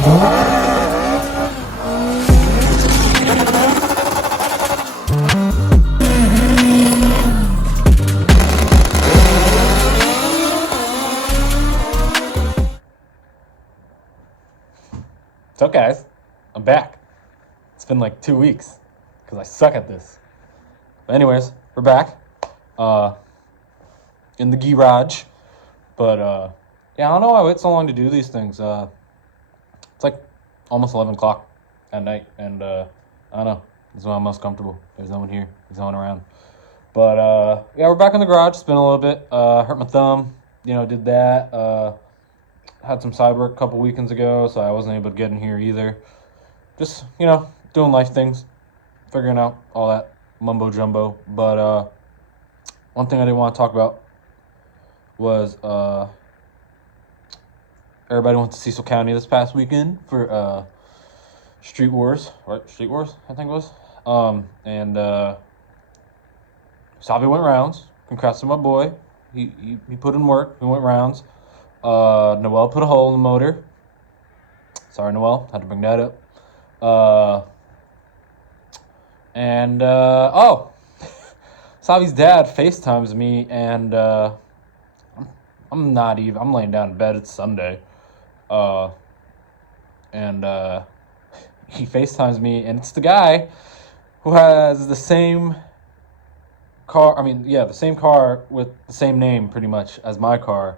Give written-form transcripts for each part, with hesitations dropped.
So guys, I'm back. It's been like 2 weeks because I suck at this. But anyways, we're back in the garage. But yeah, I don't know why I wait so long to do these things. It's like almost 11 o'clock at night, and I don't know. This is when I'm most comfortable. There's no one here. There's no one around. But yeah, we're back in the garage. It's been a little bit. Hurt my thumb. Did that. Had some side work a couple weekends ago, so I wasn't able to get in here either. Just, doing life things, figuring out all that mumbo jumbo. But one thing I didn't want to talk about was everybody went to Cecil County this past weekend for Street Wars, right? Street Wars, I think it was. And Xavi went rounds. Congrats to my boy. He put in work. He went rounds. Noel put a hole in the motor. Sorry, Noel. Had to bring that up. Xavi's dad FaceTimes me, and I'm laying down in bed. It's Sunday. He FaceTimes me, and it's the guy who has the same car. The same car with the same name pretty much as my car.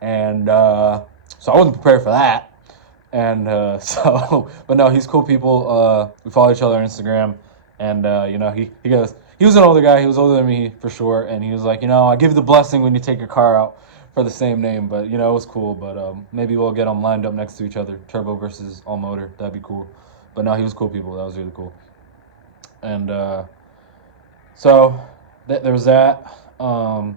And so I wasn't prepared for that. And but no, he's cool people. We follow each other on Instagram. And, he goes, he was an older guy. He was older than me for sure. And he was like, I give you the blessing when you take your car out for the same name. But, it was cool. But maybe we'll get them lined up next to each other. Turbo versus all motor. That'd be cool. But no, he was cool people. That was really cool. And so there was that. And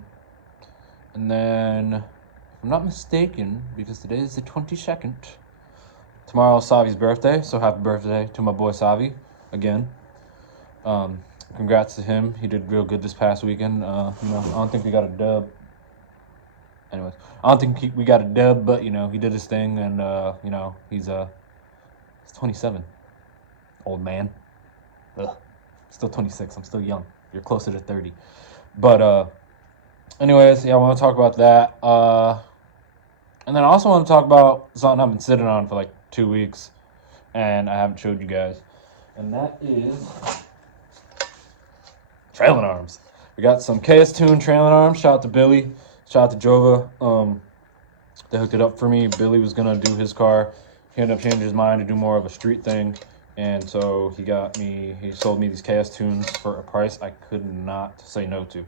then, if I'm not mistaken, because today is the 22nd, tomorrow is Xavi's birthday. So happy birthday to my boy Xavi again. Congrats to him. He did real good this past weekend. I don't think we got a dub. Anyways, I don't think we got a dub, but he did his thing, and he's 27. Old man. Ugh. Still 26. I'm still young. You're closer to 30. But anyways, yeah, I want to talk about that. And then I also want to talk about something I've been sitting on for like 2 weeks, and I haven't showed you guys, and that is trailing arms. We got some KS Tune trailing arms. Shout out to Billy. Shout out to Jova. They hooked it up for me. Billy was gonna do his car. He ended up changing his mind to do more of a street thing, and so he sold me these KS Tunes for a price I could not say no to.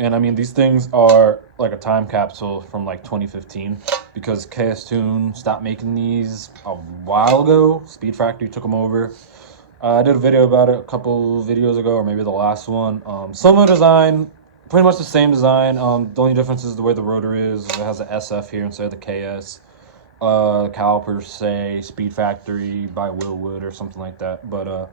And these things are like a time capsule from like 2015, because KS Tune stopped making these a while ago. Speed Factory took them over. I did a video about it a couple videos ago, or maybe the last one. Similar design, pretty much the same design. The only difference is the way the rotor is. It has an SF here instead of the KS. Calipers say Speed Factory by Willwood or something like that. But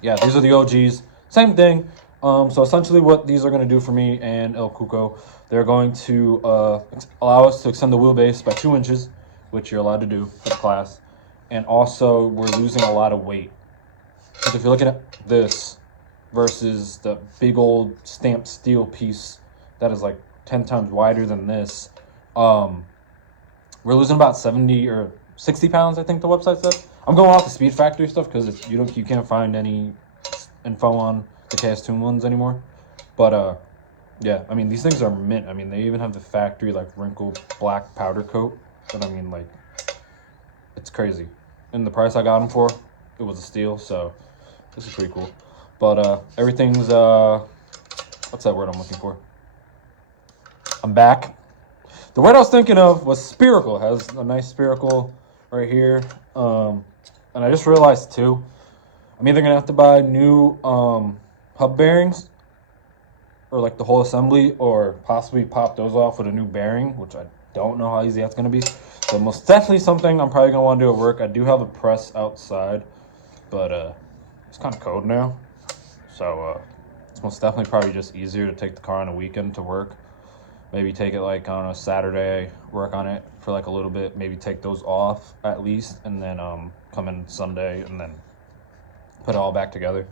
yeah, these are the OGs. Same thing. So essentially what these are going to do for me and El Cuco, they're going to allow us to extend the wheelbase by 2 inches, which you're allowed to do for the class. And also, we're losing a lot of weight. Because if you're looking at this versus the big old stamped steel piece that is like 10 times wider than this, we're losing about 70 or 60 pounds, I think the website said. I'm going off the Speed Factory stuff because you can't find any info on the KS Tune ones anymore. But yeah, these things are mint. They even have the factory like wrinkled black powder coat. But it's crazy. And the price I got them for, it was a steal. So this is pretty cool. But everything's what's that word I'm looking for? I'm back. The word I was thinking of was spherical. It has a nice spherical right here. And I just realized too, I'm either gonna have to buy new hub bearings, or like the whole assembly, or possibly pop those off with a new bearing, which I don't know how easy that's gonna be. So most definitely something I'm probably gonna want to do at work. I do have a press outside, but it's kind of cold now, so it's most definitely probably just easier to take the car on a weekend to work. Maybe take it like on a Saturday, work on it for like a little bit, maybe take those off at least, and then come in Sunday and then put it all back together,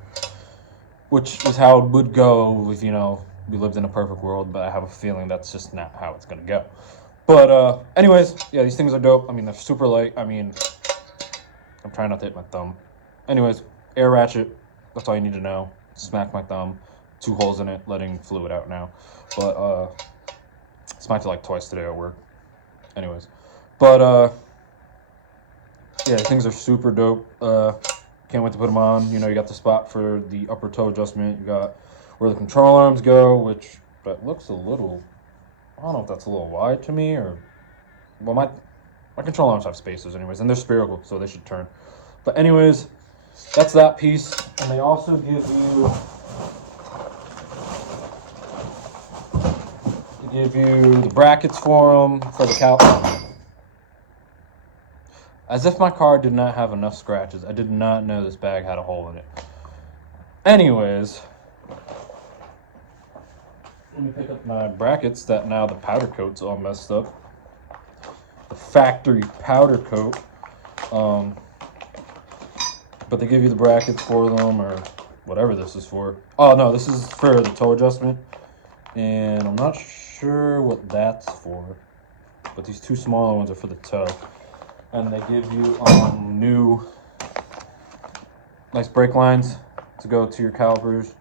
which is how it would go if, you know, we lived in a perfect world, but I have a feeling that's just not how it's gonna go. But anyways, yeah, these things are dope. I mean, they're super light. I mean, I'm trying not to hit my thumb. Anyways, air ratchet, that's all you need to know. Smack my thumb, 2 holes in it, letting fluid out now. But smacked it like twice today at work. Anyways, but yeah, things are super dope. Can't wait to put them on. You know, you got the spot for the upper toe adjustment. You got where the control arms go, which that looks a little, I don't know if that's a little wide to me, or, well, my control arms have spacers anyways, and they're spherical, so they should turn. But anyways, that's that piece. And they also give you the brackets for them, for the Caliper. As if my car did not have enough scratches. I did not know this bag had a hole in it. Anyways, let me pick up my brackets that now the powder coat's all messed up. The factory powder coat. But they give you the brackets for them, or whatever this is for. Oh no, this is for the toe adjustment. And I'm not sure what that's for. But these 2 smaller ones are for the toe. And they give you new nice brake lines to go to your calipers.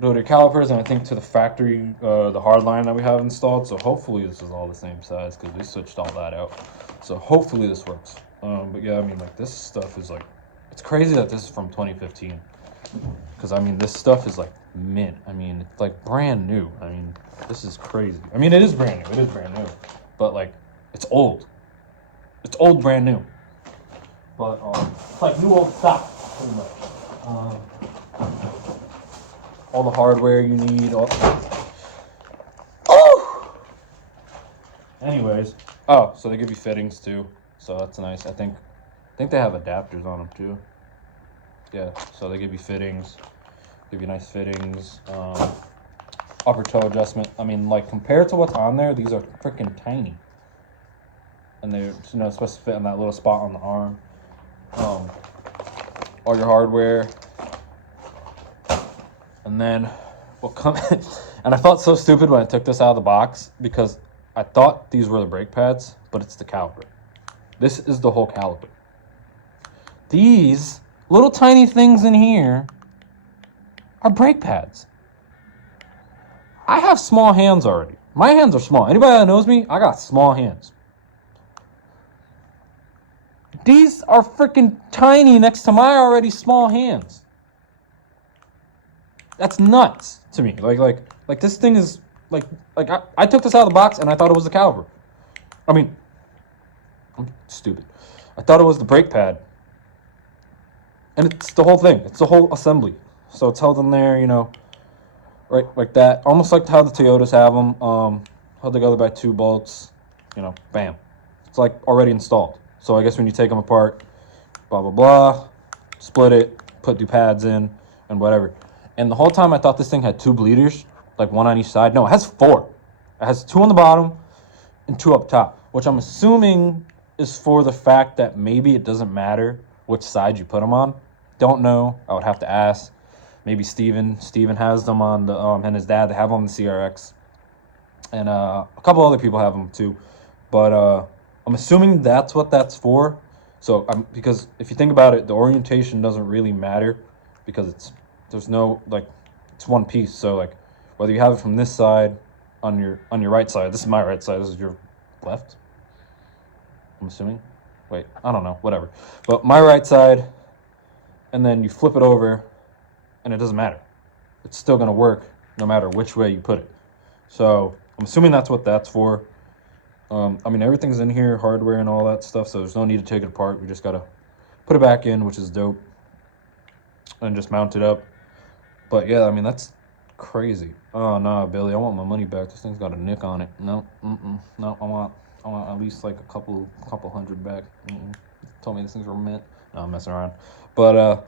Go to your calipers, and I think to the factory, the hard line that we have installed. So hopefully this is all the same size, because we switched all that out. So hopefully this works. But yeah, I mean, like, this stuff is like, it's crazy that this is from 2015. Because I mean, this stuff is like mint. I mean, it's like brand new. I mean, this is crazy. I mean, it is brand new. It is brand new. But like, it's old. It's old, brand new. But it's like new old stock, pretty much. All the hardware you need. Oh. Anyways, oh, so they give you fittings too, so that's nice. I think they have adapters on them too. Yeah, so they give you fittings, give you nice fittings. Upper toe adjustment. I mean, like, compared to what's on there, these are freaking tiny. And they're, you know, supposed to fit in that little spot on the arm. All your hardware. And then what come and I felt so stupid when I took this out of the box, because I thought these were the brake pads, but it's the caliper. This is the whole caliper. These little tiny things in here are brake pads. I have small hands already. My hands are small. Anybody that knows me, I got small hands. These are freaking tiny next to my already small hands. That's nuts to me. Like this thing is like I took this out of the box and I thought it was the caliper. I mean, I'm stupid. I thought it was the brake pad. And it's the whole thing. It's the whole assembly. So it's held in there, you know, right like that. Almost like how the Toyotas have them. Held together by 2 bolts. You know, bam. It's like already installed. So I guess when you take them apart, blah, blah, blah, split it, put 2 pads in, and whatever. And the whole time I thought this thing had 2 bleeders, like 1 on each side. No, it has 4. It has 2 on the bottom and 2 up top, which I'm assuming is for the fact that maybe it doesn't matter which side you put them on. Don't know. I would have to ask. Maybe Steven has them on the, and his dad, they have them on the CRX. And a couple other people have them too. But I'm assuming that's what that's for. So because if you think about it, the orientation doesn't really matter, because there's no, like, it's one piece. So like whether you have it from this side on your right side, this is my right side, this is your left, I'm assuming. Wait, I don't know, whatever. But my right side, and then you flip it over, and it doesn't matter. It's still gonna work no matter which way you put it. So I'm assuming that's what that's for. I mean, everything's in here, hardware and all that stuff, so there's no need to take it apart. We just gotta put it back in, which is dope, and just mount it up. But yeah, I mean, that's crazy. Oh no, Billy, I want my money back. This thing's got a nick on it. No, no, I want at least like a couple hundred back. Told me these things were mint. No, I'm messing around. But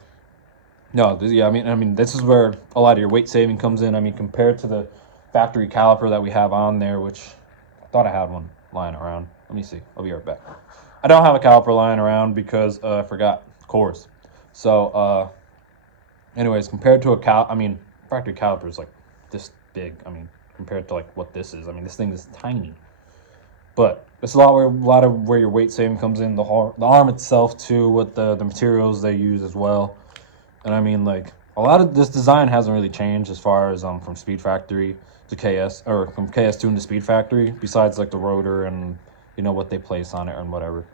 no, yeah, I mean, this is where a lot of your weight saving comes in. I mean, compared to the factory caliper that we have on there, which I thought I had one. lying around. Let me see. I'll be right back. I don't have a caliper lying around because I forgot, of course. So, anyways, compared to factory caliper is like this big. I mean, compared to like what this is. I mean, this thing is tiny. But it's a lot of where your weight saving comes in. The arm itself too, with the materials they use as well. And I mean, like, a lot of this design hasn't really changed as far as from Speed Factory to KS, or from KS Tune to Speed Factory, besides like the rotor and what they place on it and whatever.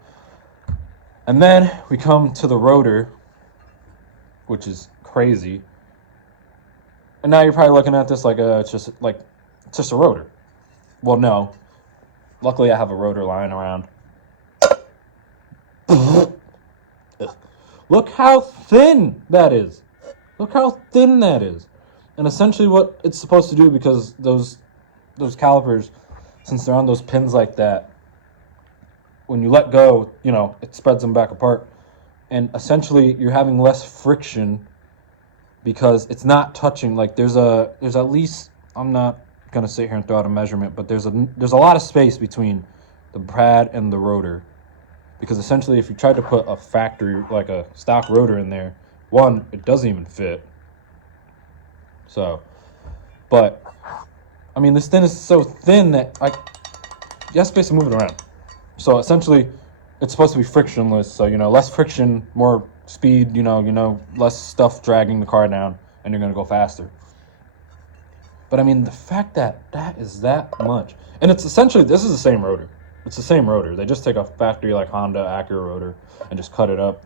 And then we come to the rotor, which is crazy. And now you're probably looking at this like it's just a rotor. Well, no. Luckily, I have a rotor lying around. Look how thin that is. Look how thin that is. And essentially what it's supposed to do, because those calipers, since they're on those pins like that, when you let go, it spreads them back apart. And essentially you're having less friction because it's not touching. Like there's at least, I'm not gonna sit here and throw out a measurement, but there's a lot of space between the pad and the rotor, because essentially if you tried to put a factory, like a stock rotor in there, one, it doesn't even fit. So, but I mean, this thing is so thin that you have space to move it around. So essentially it's supposed to be frictionless, so less friction, more speed, less stuff dragging the car down, and you're gonna go faster. But I mean, the fact that is that much, and it's essentially, this is the same rotor. It's the same rotor. They just take a factory like Honda Acura rotor and just cut it up,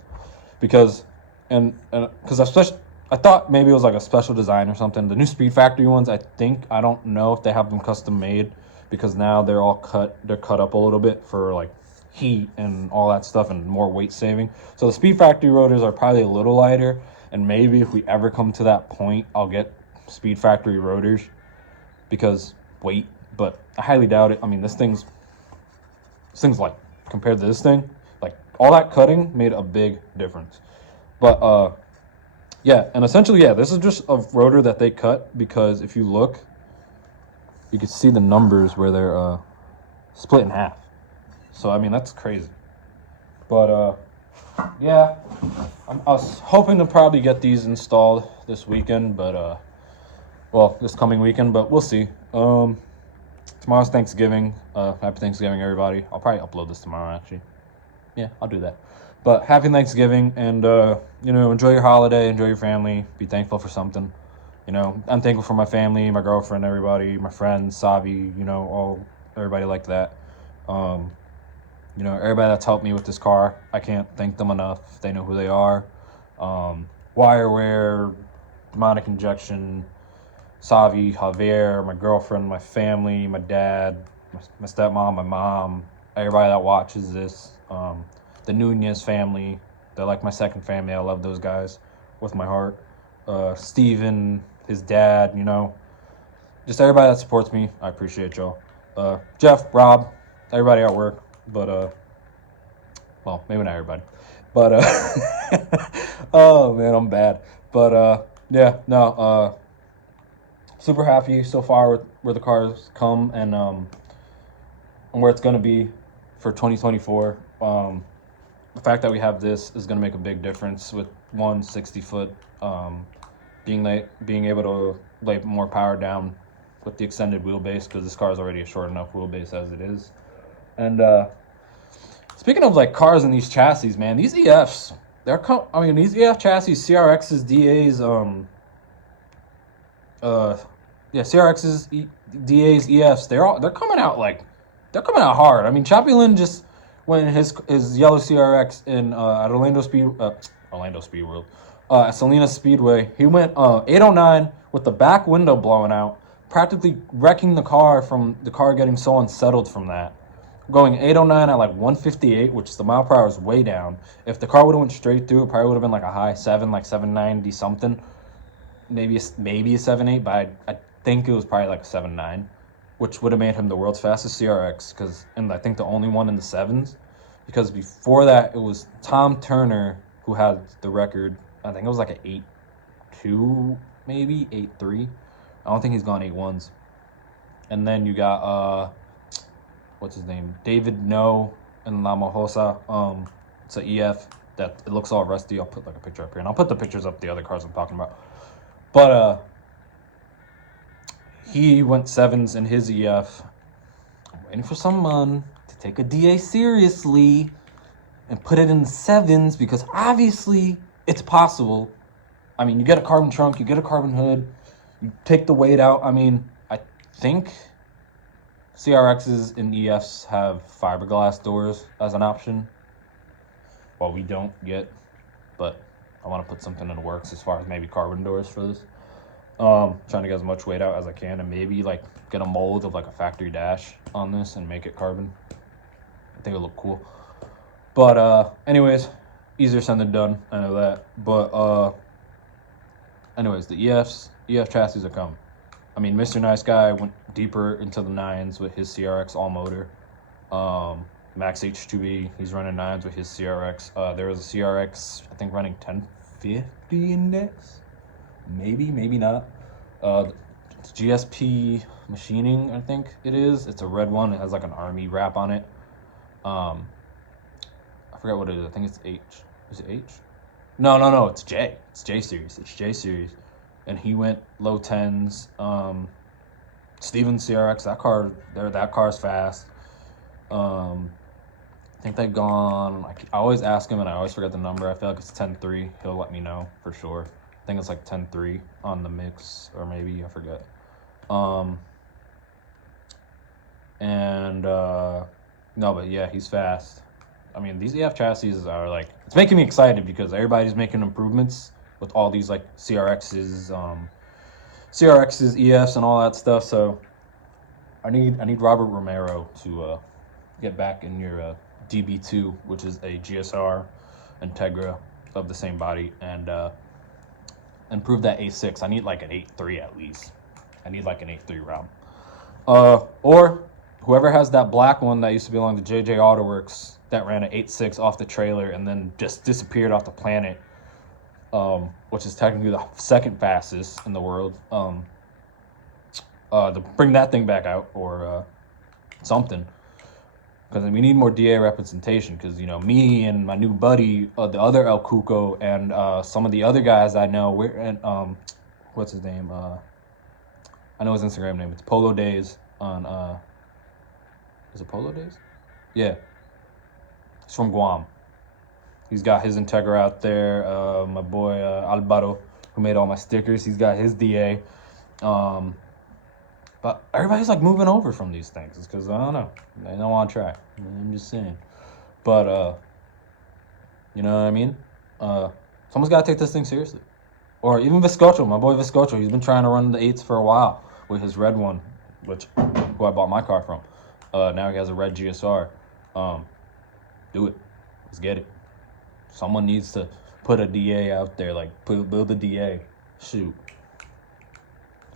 because especially, I thought maybe it was like a special design or something. The new Speed Factory ones, I don't know if they have them custom made, because now they're all they're cut up a little bit for like heat and all that stuff and more weight saving. So the Speed Factory rotors are probably a little lighter, and maybe if we ever come to that point, I'll get Speed Factory rotors because weight, but I highly doubt it. I mean, this thing's like, compared to this thing, like all that cutting made a big difference. But yeah, and essentially, yeah, this is just a rotor that they cut, because if you look, you can see the numbers where they're split in half. So I mean, that's crazy. But yeah, I was hoping to probably get these installed this weekend, but well, this coming weekend, but we'll see. Tomorrow's Thanksgiving. Happy Thanksgiving, everybody. I'll probably upload this tomorrow, actually. Yeah, I'll do that. But happy Thanksgiving, and enjoy your holiday, enjoy your family, be thankful for something. I'm thankful for my family, my girlfriend, everybody, my friends, Xavi, everybody like that. Everybody that's helped me with this car, I can't thank them enough. They know who they are. Wire wear, demonic injection, Xavi, Javier, my girlfriend, my family, my dad, my stepmom, my mom, everybody that watches this, the Nunez family, they're like my second family. I love those guys with my heart. Steven, his dad, just everybody that supports me, I appreciate y'all. Jeff, Rob, everybody at work, but well, maybe not everybody, but oh man, I'm bad. But yeah, no, super happy so far with where the car's come, and where it's gonna be for 2024. The fact that we have this is gonna make a big difference with 60-foot, being able to lay more power down with the extended wheelbase, because this car is already a short enough wheelbase as it is. And speaking of like cars and these chassis, man, these EFs, these EF chassis, CRXs, DAs, CRXs, DAs, EFs, they're coming out hard. I mean, Choppy Lynn just went in his yellow CRX in at Orlando Speed World, at Salinas Speedway. He went 809 with the back window blowing out, practically wrecking the car from the car getting so unsettled from that. Going 809 at like 158, which is the mile per hour is way down. If the car would have went straight through, it probably would have been like a high 7, like 790 something. Maybe a 7.8, but I think it was probably like a 7.9, which would have made him the world's fastest CRX, and I think the only one in the 7s, because before that it was Tom Turner who had the record. I think it was like an 8.2, maybe 8.3. I don't think he's gone 8.1s. And then you got what's his name? David No and La Mojosa. It's an EF that it looks all rusty. I'll put like a picture up here, and I'll put the pictures up the other cars I'm talking about. But he went 7s in his EF. I'm waiting for someone to take a DA seriously and put it in the 7s, because obviously it's possible. I mean, you get a carbon trunk, you get a carbon hood, you take the weight out. I mean, I think CRXs and EFs have fiberglass doors as an option. Well, we don't yet, but I want to put something in the works as far as maybe carbon doors for this. Trying to get as much weight out as I can, and maybe like get a mold of like a factory dash on this and make it carbon. I think it'll look cool. But anyways, easier said than done, I know that. But anyways, the EF chassis are coming. I mean, Mr. Nice Guy went deeper into the 9s with his CRX all motor. Max H2B, he's running 9s with his CRX. There was a CRX, I think, running 1050 index. Maybe not. It's GSP machining, I think it is. It's a red one. It has like an army wrap on it. I forgot what it is. I think it's H. Is it H? No. It's J. It's J series. It's J series. And he went low 10s. Steven CRX, that car's fast. I think they've gone. I always ask him and I always forget the number. I feel like it's 10.3. He'll let me know for sure. I think it's like 10.3 on the mix, or maybe I forget. No, but yeah, he's fast. I mean, these EF chassis are like, it's making me excited because everybody's making improvements with all these like CRXs, EFs, and all that stuff. So I need Robert Romero to get back in your DB2, which is a GSR Integra of the same body, and improve that A6. I need like an 8.3 at least. I need like an 8.3 round. Or whoever has that black one that used to belong to JJ Autoworks that ran an 8.6 off the trailer and then just disappeared off the planet, which is technically the second fastest in the world. To bring that thing back out, or something, because we need more DA representation. Because, you know, me and my new buddy, the other El Cuco, and some of the other guys I know, we're in, what's his name? I know his Instagram name. It's Polo Days on. Is it Polo Days? Yeah. He's from Guam. He's got his Integra out there. My boy Alvaro, who made all my stickers, he's got his DA. But everybody's like moving over from these things. It's because, I don't know, they don't want to try. I'm just saying. But you know what I mean? Someone's got to take this thing seriously. Or even Viscocho, my boy Viscocho. He's been trying to run the 8s for a while with his red one, who I bought my car from. Now he has a red GSR. Do it. Let's get it. Someone needs to put a DA out there, like build a DA. Shoot.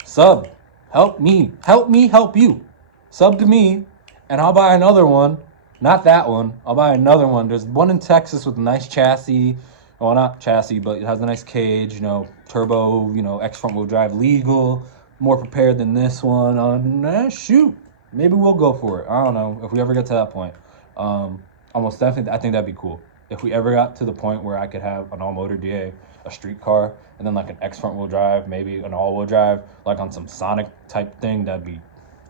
Sub. Help me help you. Sub to me, and I'll buy another one. Not that one. I'll buy another one. There's one in Texas with a nice chassis. Well, not chassis, but it has a nice cage, you know, turbo, you know, X front wheel drive legal, more prepared than this one. Shoot. Maybe we'll go for it. I don't know if we ever get to that point. Almost definitely, I think that'd be cool. If we ever got to the point where I could have an all-motor DA, a street car, and then like an X front-wheel drive, maybe an all-wheel drive, like on some Sonic type thing, that'd be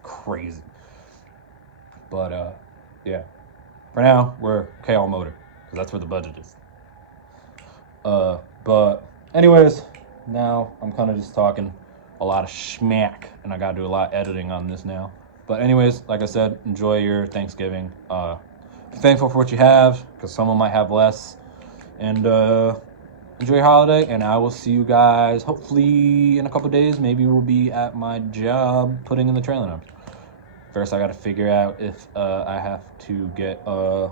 crazy. But yeah, for now we're okay all-motor, because that's where the budget is. But anyways, now I'm kind of just talking a lot of schmack, and I gotta do a lot of editing on this now. But anyways, like I said, enjoy your Thanksgiving. Be thankful for what you have, because someone might have less. And enjoy your holiday, and I will see you guys hopefully in a couple days. Maybe we'll be at my job putting in the trailer numbers. First, I got to figure out if I have to get new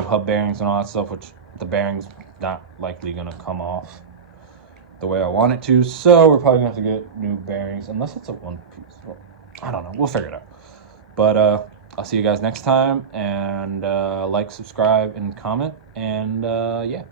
hub bearings and all that stuff, which the bearings not likely going to come off the way I want it to. So we're probably going to have to get new bearings, unless it's a one piece. Well, I don't know. We'll figure it out. But I'll see you guys next time, and like, subscribe, and comment, and yeah.